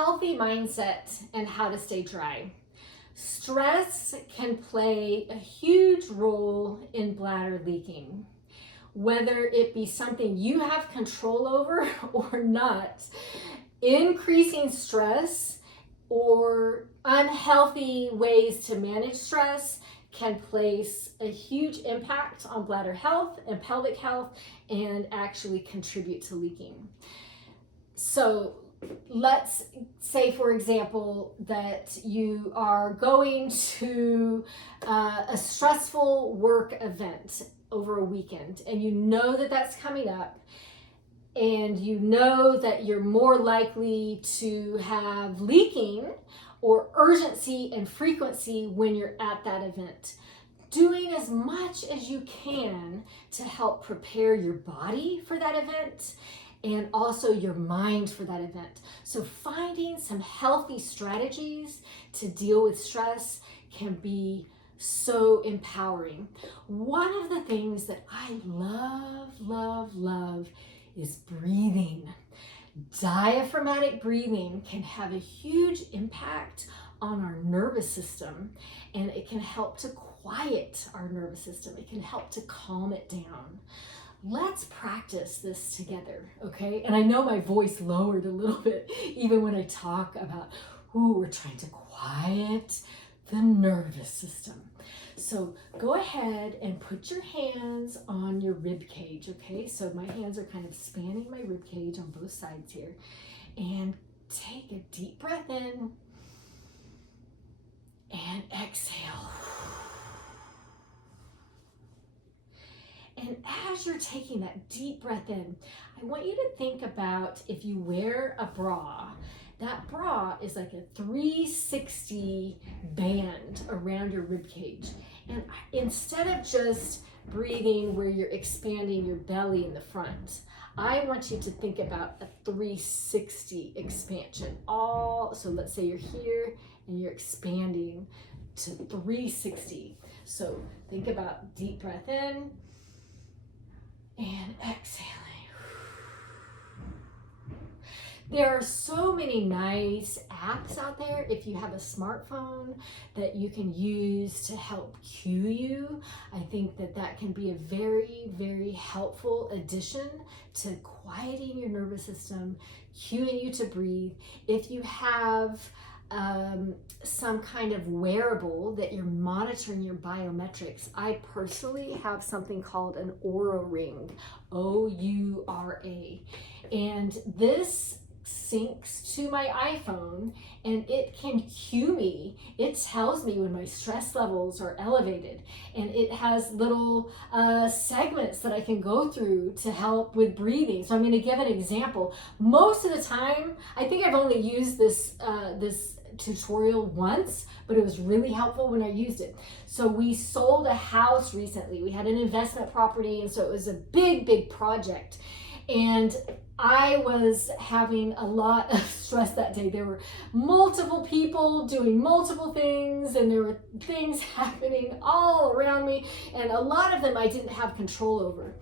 healthy mindset and how to stay dry. Stress can play a huge role in bladder leaking. Whether it be something you have control over or not, increasing stress or unhealthy ways to manage stress can place a huge impact on bladder health and pelvic health and actually contribute to leaking. So let's say, for example, that you are going to a stressful work event over a weekend, and you know that that's coming up, and you know that you're more likely to have leaking or urgency and frequency when you're at that event. Doing as much as you can to help prepare your body for that event and also your mind for that event. So finding some healthy strategies to deal with stress can be so empowering. One of the things that I love is breathing. Diaphragmatic breathing can have a huge impact on our nervous system, and it can help to quiet our nervous system. It can help to calm it down. Let's practice this together, okay? And I know my voice lowered a little bit even when I talk about, we're trying to quiet the nervous system. So go ahead and put your hands on your rib cage, okay? So my hands are kind of spanning my rib cage on both sides here. And take a deep breath in and exhale. And as you're taking that deep breath in, I want you to think about if you wear a bra. That bra is like a 360 band around your rib cage. And instead of just breathing where you're expanding your belly in the front, I want you to think about a 360 expansion. So let's say you're here and you're expanding to 360. So think about deep breath in and exhaling. There are so many nice apps out there if you have a smartphone that you can use to help cue you. I think that can be a very helpful addition to quieting your nervous system, cueing you to breathe. If you have some kind of wearable that you're monitoring your biometrics, I personally have something called an Oura Ring, O-U-R-A, and this syncs to my iPhone and it can cue me. It tells me when my stress levels are elevated, and it has little segments that I can go through to help with breathing. So I'm going to give an example. Most of the time, I think I've only used this tutorial once, but it was really helpful when I used it. So we sold a house recently. We had an investment property, and so it was a big project. And I was having a lot of stress that day. There were multiple people doing multiple things, and there were things happening all around me, and a lot of them I didn't have control over.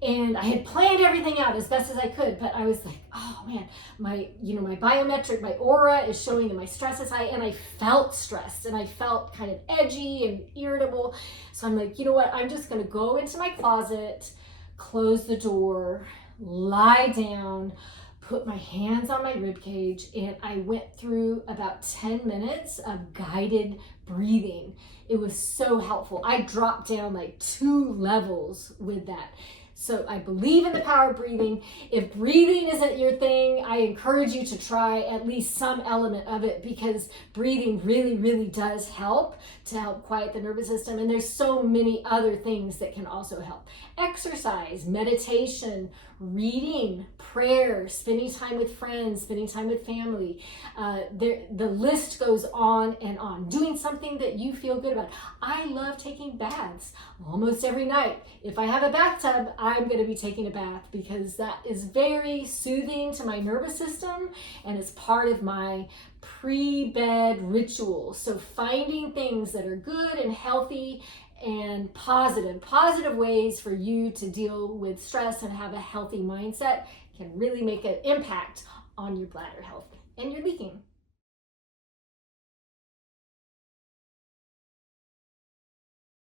And I had planned everything out as best as I could, but I was like, oh man, my biometric, my Oura is showing that my stress is high, and I felt stressed, and I felt kind of edgy and irritable. So I'm like, you know what? I'm just gonna go into my closet, close the door, lie down, put my hands on my rib cage, and I went through about 10 minutes of guided breathing. It was so helpful. I dropped down like 2 levels with that. So I believe in the power of breathing. If breathing isn't your thing, I encourage you to try at least some element of it, because breathing really does help to help quiet the nervous system. And there's so many other things that can also help. Exercise, meditation, reading, prayer, spending time with friends, spending time with family. The list goes on and on. Doing something that you feel good about. I love taking baths almost every night. If I have a bathtub, I'm going to be taking a bath, because that is very soothing to my nervous system, and it's part of my pre-bed ritual. So finding things that are good and healthy and positive ways for you to deal with stress and have a healthy mindset can really make an impact on your bladder health. and you're leaking.